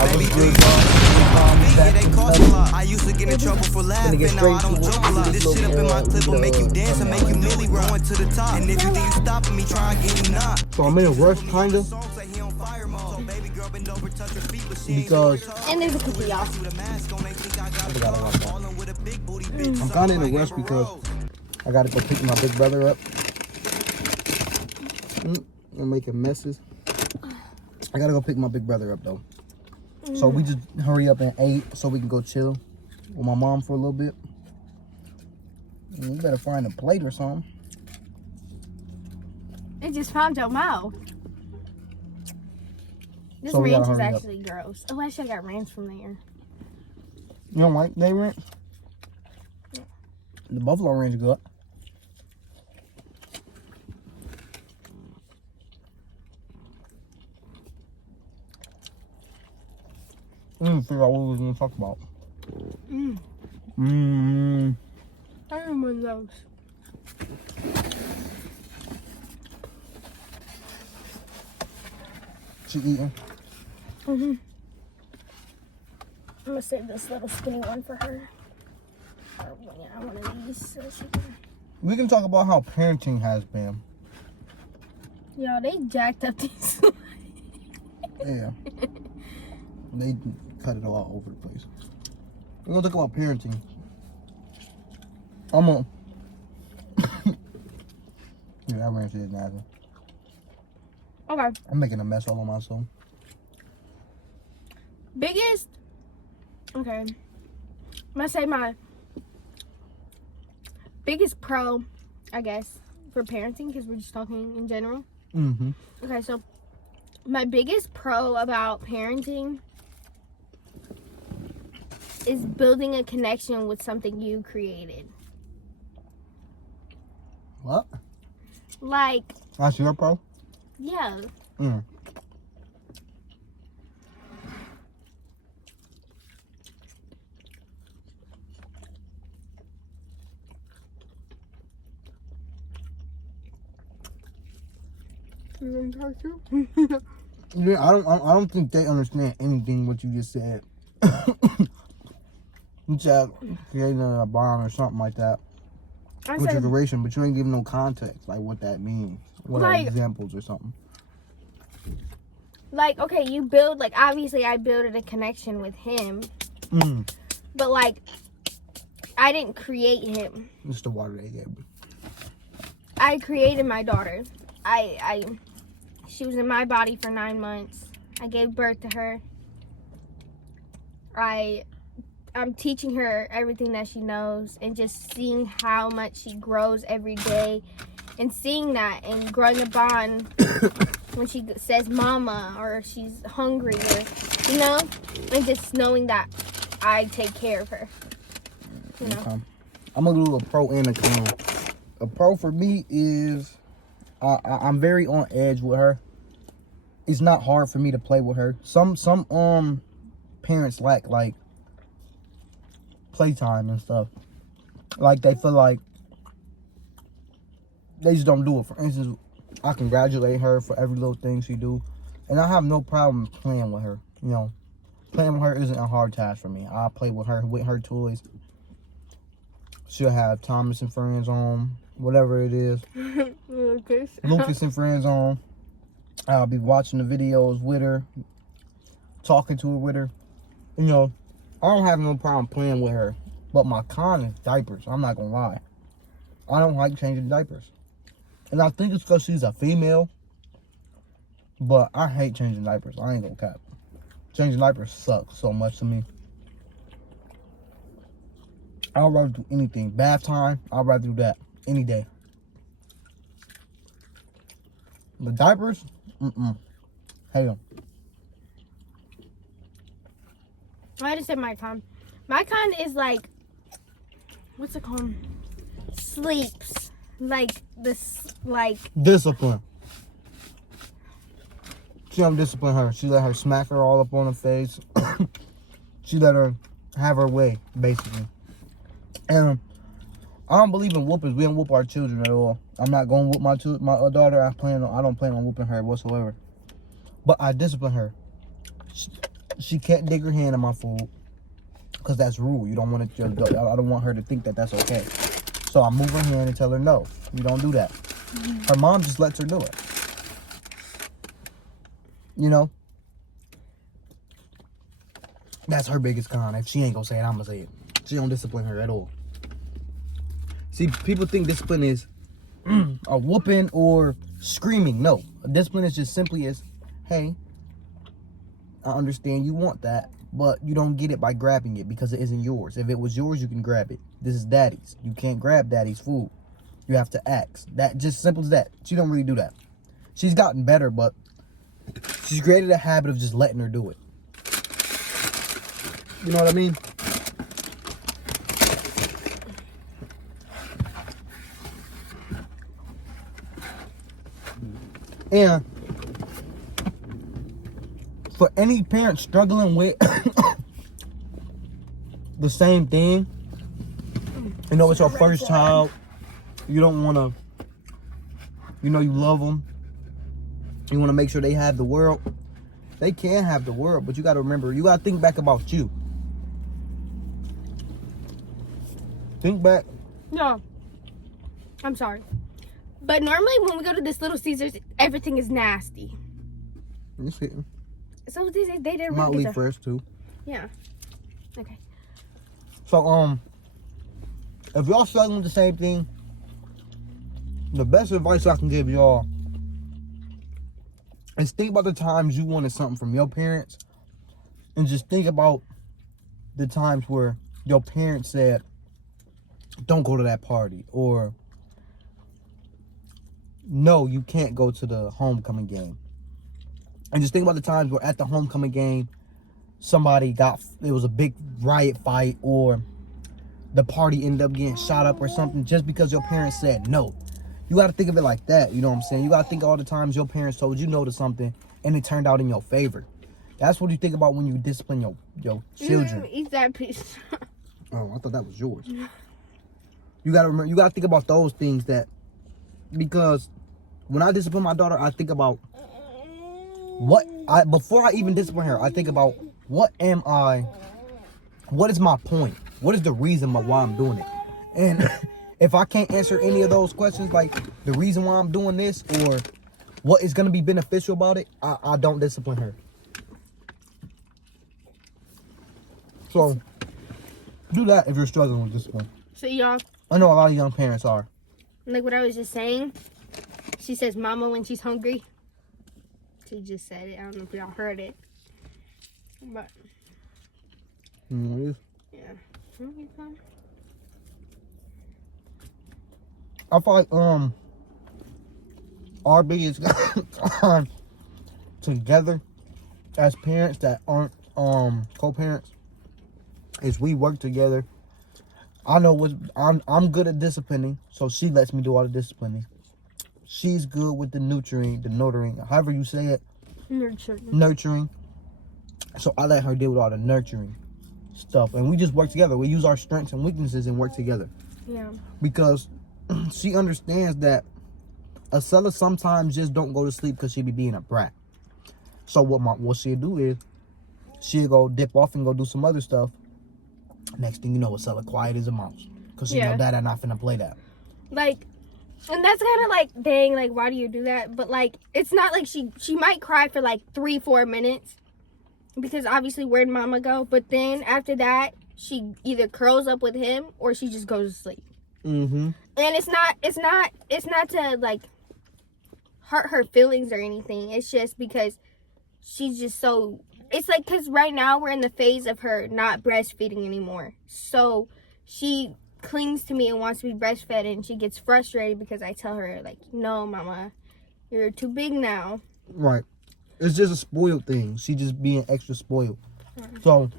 Baby, do you they cost a lot. I used to get in trouble for laughing, now I don't joke a lot. This shit up in my clip will make you dance and make you really run to the top. And if you think you stopping me, try and get you not. So I'm in a rush, kinda. Because and there's a cookie, y'all. I'm kinda in a rush because I gotta go pick my big brother up. I'm making messes. I gotta go pick my big brother up though. So we just hurry up and ate so we can go chill with my mom for a little bit. You better find a plate or something. It just found your mouth. This So ranch is actually gross. Oh, actually I got ranch from there. You don't like that ranch? Yeah. The buffalo ranch is good. I didn't figure out what we was gonna talk about. I remember those. She eating? I'm gonna save this little skinny one for her. Or, yeah, one of these so she can... We can talk about how parenting has been. Yo, they jacked up these. Yeah. They cut it all over the place. We're gonna talk about parenting. Yeah, that ranch is nasty. Okay. I'm making a mess all of myself. Biggest. Okay. I'm gonna say my biggest pro, I guess, for parenting, because we're just talking in general. Okay, so my biggest pro about parenting is building a connection with something you created. What? Like. That's your pro? Yeah. You want to talk to? Yeah, I don't think they understand anything what you just said. You said creating a bond or something like that. With your duration, but you ain't giving no context, like what that means. What are examples or something? Like, okay, you build, like, obviously I built a connection with him. But, like, I didn't create him. It's the water they gave me. I created my daughter. She was in my body for 9 months. I gave birth to her. I'm teaching her everything that she knows, and just seeing how much she grows every day, and seeing that and growing a bond when she says mama or she's hungry, or, you know, and just knowing that I take care of her. You know? Okay. I'm gonna do a pro and a con. A pro for me is I'm very on edge with her. It's not hard for me to play with her. Some parents lack like playtime and stuff. Like they feel like they just don't do it. For instance, I congratulate her for every little thing she do, and I have no problem playing with her. You know, playing with her isn't a hard task for me. I play with her toys. She'll have Thomas and Friends on, whatever it is. Lucas and Friends on. I'll be watching the videos with her, talking to her with her. You know, I don't have no problem playing with her. But my con is diapers. I'm not gonna lie. I don't like changing diapers. And I think it's because she's a female. But I hate changing diapers. I ain't gonna cap. Changing diapers sucks so much to me. I'd rather do anything. Bath time, I'd rather do that any day. The diapers, hell. I just said my con. My con is like, what's it called? Sleeps. Like this, like. Discipline. She don't discipline her. She let her smack her all up on her face. She let her have her way, basically. And I don't believe in whoopings. We don't whoop our children at all. I'm not going to whoop my daughter. I don't plan on whooping her whatsoever. But I discipline her. she can't dig her hand in my food because that's rude. You don't want it. I don't want her to think that that's okay. So I move her hand and tell her no. You don't do that. Her mom just lets her do it. You know. That's her biggest con. If she ain't gonna say it, I'm gonna say it. She don't discipline her at all. See, people think discipline is a whooping or screaming. No, discipline is just simply as, hey, I understand you want that, but you don't get it by grabbing it because it isn't yours. If it was yours, you can grab it. This is daddy's. You can't grab daddy's food. You have to ask. That just simple as that. She don't really do that. She's gotten better, but she's created a habit of just letting her do it. You know what I mean? And for any parent struggling with the same thing, you know, it's your first child, you don't want to, you know, you love them, you want to make sure they have the world. They can have the world, but you got to remember, you got to think back about you. Think back. No. I'm sorry. But normally when we go to this Little Caesars, everything is nasty. It's hitting. So they didn't Might really leave get first too. Yeah. Okay. So if y'all struggling with the same thing, the best advice I can give y'all is think about the times you wanted something from your parents, and just think about the times where your parents said, don't go to that party, or no, you can't go to the homecoming game. And just think about the times where at the homecoming game, it was a big riot fight, or the party ended up getting shot up or something just because your parents said no. You got to think of it like that, you know what I'm saying? You got to think of all the times your parents told you no to something and it turned out in your favor. That's what you think about when you discipline your children. Eat that piece. Oh, I thought that was yours. You got to remember, you got to think about those things because when I discipline my daughter, I think about before I even discipline her, I think about what is my point? What is the reason why I'm doing it? And if I can't answer any of those questions, like the reason why I'm doing this or what is going to be beneficial about it, I don't discipline her. So, do that if you're struggling with discipline. So y'all, I know a lot of young parents are. like what I was just saying, she says mama when she's hungry. She just said it. I don't know if y'all heard it. But, Yeah. Okay. I feel like our biggest time together as parents that aren't co-parents is we work together. I know I'm good at disciplining, so she lets me do all the disciplining. She's good with the nurturing, however you say it. Nurturing. So I let her deal with all the nurturing stuff, and we just work together. We use our strengths and weaknesses and work together. Yeah. Because she understands that Acela sometimes just don't go to sleep because she be being a brat. So what she'll do is she'll go dip off and go do some other stuff. Next thing you know, Acela quiet as a mouse because she know Dad not finna play that. Like, and that's kind of like, dang, like why do you do that? But like, it's not like she might cry for like 3-4 minutes because obviously where'd mama go? But then after that, she either curls up with him or she just goes to sleep. Mm-hmm. And it's not to like hurt her feelings or anything. It's just because she's just so, it's like, because right now we're in the phase of her not breastfeeding anymore. So she clings to me and wants to be breastfed, and she gets frustrated because I tell her like, no mama, you're too big now. Right. It's just a spoiled thing. She just being extra spoiled. So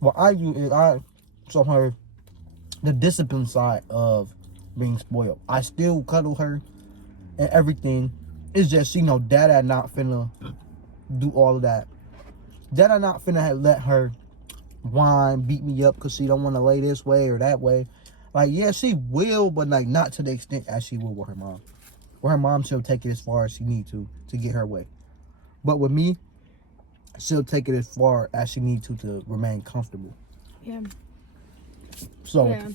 what I do is I show her the discipline side of being spoiled. I still cuddle her and everything. It's just she know Dada not finna do all of that. Dada not finna let her whine, beat me up because she don't want to lay this way or that way. Like, yeah, she will, but like not to the extent as she will with her mom. With her mom, she'll take it as far as she need to get her way. But with me, she'll take it as far as she needs to remain comfortable. Yeah. So, Yeah.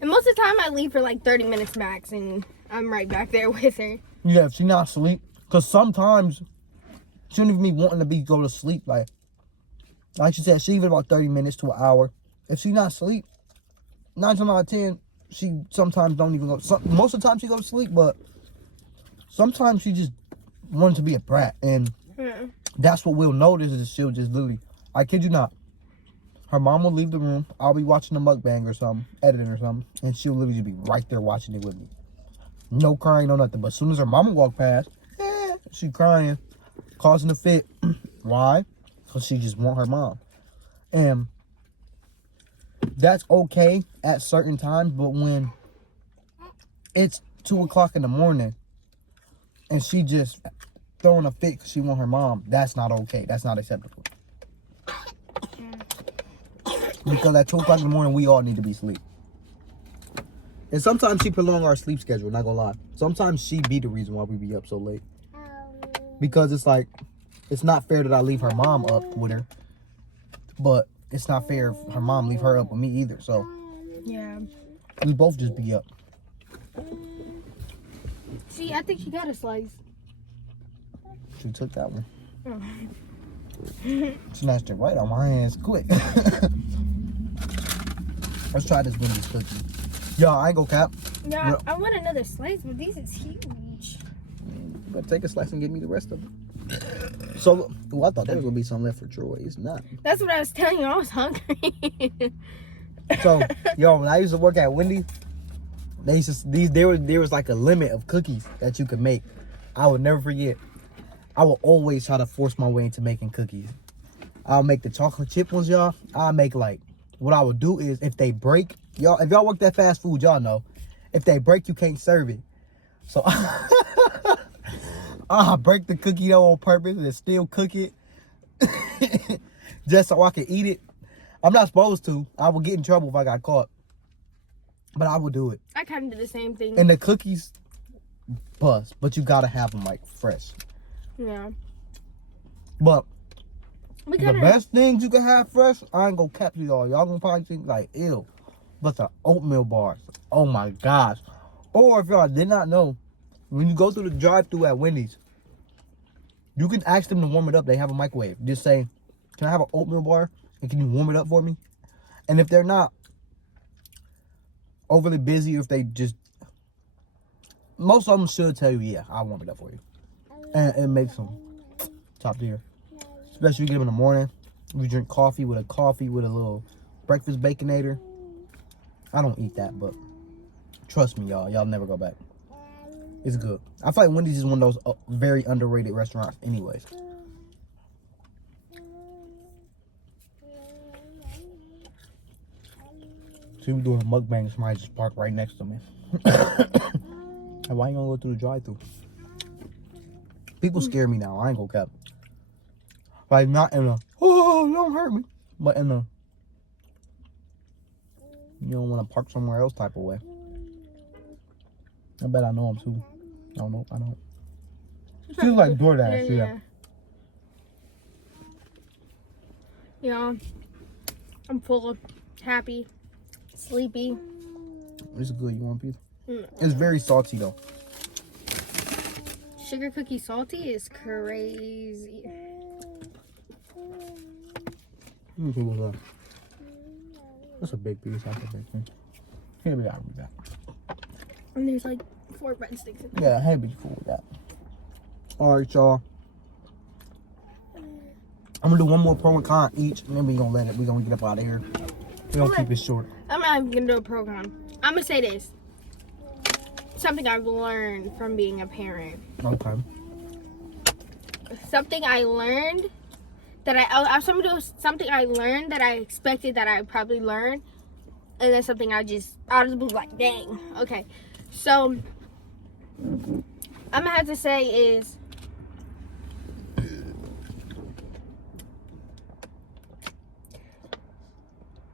And most of the time I leave for like 30 minutes max and I'm right back there with her. yeah, if she not asleep, because sometimes she don't even be wanting to go to sleep. Like she said, she leave about 30 minutes to an hour. If she not asleep, 9 times out of 10, she sometimes don't even go. Most of the time she go to sleep, but sometimes she just wants to be a brat. And that's what we'll notice is she'll just literally, I kid you not, her mom will leave the room. I'll be watching a mukbang or something, editing or something, and she'll literally just be right there watching it with me. No crying, no nothing. But as soon as her mama walk past, she crying, causing a fit. Why? Because she just want her mom. And that's okay at certain times, but when it's 2 o'clock in the morning and she just throwing a fit because she want her mom, that's not okay. That's not acceptable. Because at 2 o'clock in the morning, we all need to be asleep. And sometimes she prolong our sleep schedule, not gonna lie. Sometimes she be the reason why we be up so late. Because it's like, it's not fair that I leave her mom up with her. But it's not fair if her mom leave her up with me either. So, Yeah. we both just be up. See, I think she got a slice. She took that one. Oh. Snatched it right on my hands quick. Let's try this Wendy's cookie. Yo, I ain't gonna cap. Yeah, Yeah. I want another slice, but these is huge. You better take a slice and give me the rest of it. So, ooh, I thought there was gonna be something left for Troy. It's not. That's what I was telling you. I was hungry. So, yo, when I used to work at Wendy's, they used to, there was like a limit of cookies that you could make. I would never forget. I will always try to force my way into making cookies. I'll make the chocolate chip ones, y'all. I'll make like, what I would do is if they break, y'all, if y'all work that fast food, y'all know, if they break, you can't serve it. So I'll break the cookie though on purpose and still cook it just so I can eat it. I'm not supposed to. I would get in trouble if I got caught. But I would do it. I kind of did the same thing. And the cookies bust, but you gotta have them like fresh. Yeah. But We the kinda, best things you can have fresh, I ain't gonna cap y'all. Y'all gonna probably think like, ew. But the oatmeal bars, oh my gosh. Or if y'all did not know, when you go through the drive-thru at Wendy's, you can ask them to warm it up. They have a microwave. Just say, can I have an oatmeal bar? And can you warm it up for me? And if they're not overly busy, if they just, most of them should tell you, yeah, I'll warm it up for you. And it makes them top tier. Especially if you get them in the morning. If you drink coffee with a little breakfast baconator. I don't eat that, but trust me, y'all. Y'all never go back. It's good. I feel like Wendy's is one of those very underrated restaurants anyways. So we doing a mukbang, somebody just parked right next to me. Why ain't gonna go through the drive-thru? People scare me now. I ain't gonna cap. Like not in a, oh, don't hurt me, but in a, you don't want to park somewhere else type of way. I bet I know them too. I don't know. I don't. Feels like DoorDash, yeah. Yeah. I'm full, happy, sleepy. It's good. You want a piece? Mm. It's very salty though. Sugar cookie salty is crazy. Let me see what's that. That's a big piece. That's a big thing. Here we got that. And there's like 4 breadsticks in there. Yeah, hey, be cool with that. All right, y'all. I'm gonna do one more pro and con each, and then we gonna get up out of here. We gonna keep it short. I'm not even gonna do a program. I'm gonna say this. Something I've learned from being a parent. Okay. Something I learned that something I learned that I expected that I probably learned, and then something I just was like, dang. Okay, so I'm gonna have to say is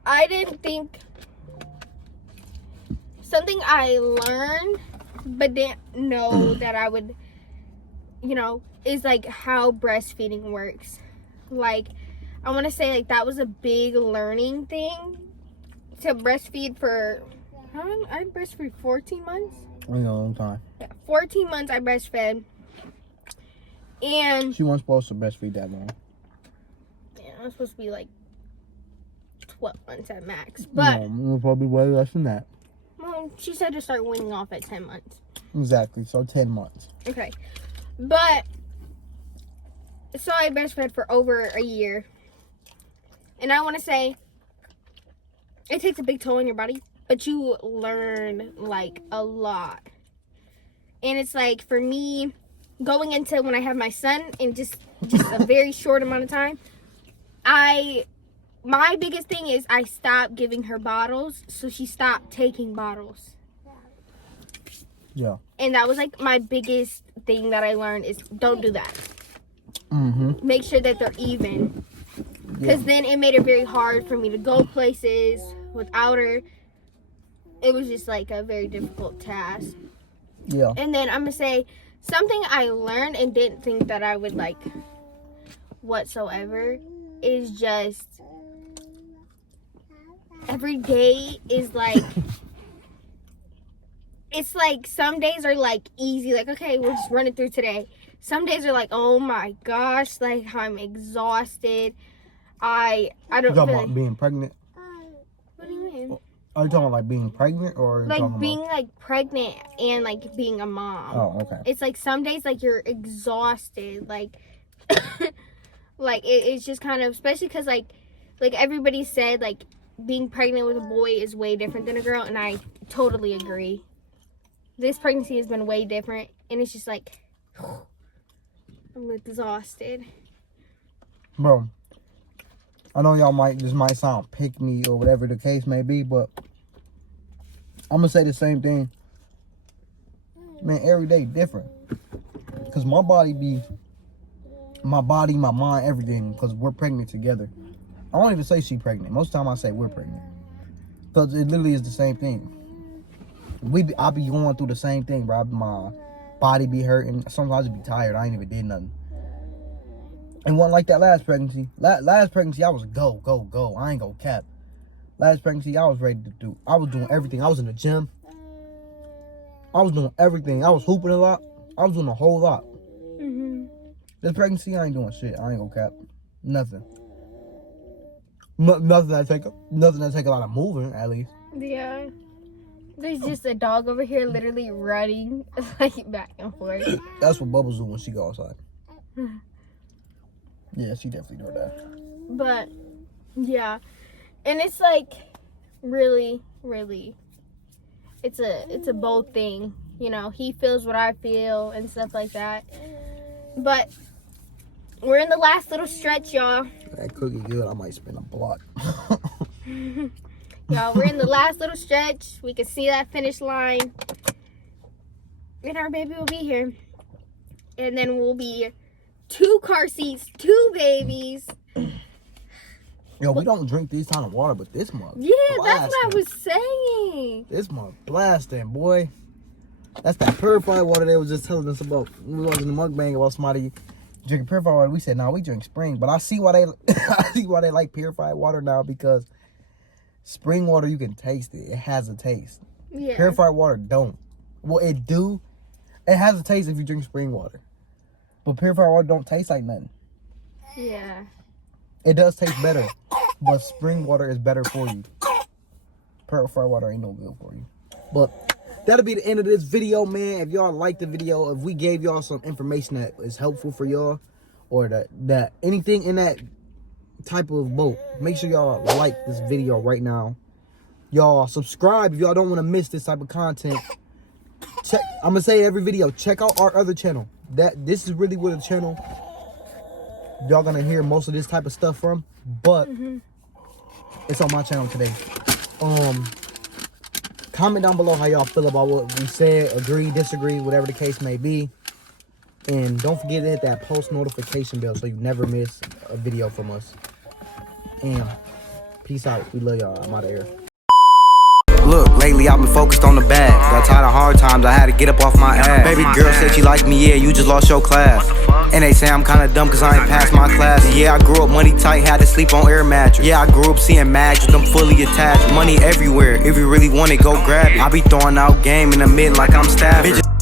I didn't think something I learned but didn't know that I would, is like how breastfeeding works. like, I want to say, like, that was a big learning thing to breastfeed for, I breastfeed 14 months? A long time. Yeah, 14 months I breastfed. And she wasn't supposed to breastfeed that long. Yeah, I was supposed to be like 12 months at max. But no, probably way less than that. Well, she said to start weaning off at 10 months. Exactly, so 10 months. Okay. But, so I breastfed for over a year. And I want to say, it takes a big toll on your body, but you learn, like, a lot. And it's like, for me, going into when I have my son in just a very short amount of time, my biggest thing is I stopped giving her bottles, so she stopped taking bottles. Yeah. And that was, like, my biggest thing that I learned is don't do that. Mm-hmm. Make sure that they're even. Because then it made it very hard for me to go places without her. It was just, like, a very difficult task. Yeah. And then I'm going to say something I learned and didn't think that I would, like, whatsoever is just every day is, like, it's, like, some days are, like, easy. Like, okay, we'll just run it through today. Some days are, like, oh, my gosh, like, I'm exhausted. I don't You talking about being pregnant? What do you mean? Are you talking about, like, being pregnant or? Are you Like, being, about... like, pregnant and, like, being a mom. Oh, okay. It's, like, some days, like, you're exhausted. Like, like, it's just kind of, especially because, like everybody said, like, being pregnant with a boy is way different than a girl, and I totally agree. This pregnancy has been way different, and it's just, like, I'm exhausted. Bro, I know y'all this might sound pick me or whatever the case may be, but I'm gonna say the same thing. Man, every day different. Cause my body, my mind, everything. Cause we're pregnant together. I don't even say she pregnant. Most of the time I say we're pregnant. Cause it literally is the same thing. I be going through the same thing, bro. My body be hurting. Sometimes I just be tired. I ain't even did nothing. And wasn't like that last pregnancy. Last pregnancy, I was go. I ain't gonna cap. Last pregnancy, I was ready to do. I was doing everything. I was in the gym. I was doing everything. I was hooping a lot. I was doing a whole lot. Mm-hmm. This pregnancy, I ain't doing shit. I ain't gonna cap. Nothing. Nothing that take a lot of moving, at least. Yeah. There's just a dog over here literally running, like, back and forth. That's what Bubbles do when she go outside. Yeah, she definitely doing that. But, yeah. And it's, like, really, really, it's a both thing. You know, he feels what I feel and stuff like that. But we're in the last little stretch, y'all. That cookie good, I might spend a block. Y'all, we're in the last little stretch. We can see that finish line. And our baby will be here. And then we'll be 2 car seats, 2 babies. Yo, we don't drink these kind of water, but this month. Yeah, blasting. that's what I was saying. This month blasting, boy. That's that purified water they was just telling us about. We was in the mukbang about somebody drinking purified water. We said, we drink spring. But I see why they like purified water now, because spring water, you can taste it. It has a taste. Yeah. Purified water don't. Well, it do. It has a taste if you drink spring water. But purified water don't taste like nothing. Yeah. It does taste better. But spring water is better for you. Purified water ain't no good for you. But that'll be the end of this video, man. If y'all liked the video, if we gave y'all some information that is helpful for y'all, or that anything in that type of boat, make sure y'all like this video right now. Y'all subscribe if y'all don't want to miss this type of content. I'm gonna say every video, check out our other channel. This is really where the channel y'all gonna hear most of this type of stuff from, but it's on my channel today. Comment down below how y'all feel about what we said, agree, disagree, whatever the case may be. And don't forget to hit that post notification bell so you never miss a video from us. And peace out. We love y'all. I'm out of here. Look, lately I've been focused on the bag. Got tired of hard times, I had to get up off my ass. Baby girl said she liked me, yeah, you just lost your class. And they say I'm kinda dumb cause I ain't passed my class. Yeah, I grew up money tight, had to sleep on air mattress. Yeah, I grew up seeing mags with them fully attached. Money everywhere, if you really want it, go grab it. I be throwing out game in the mid like I'm staffing.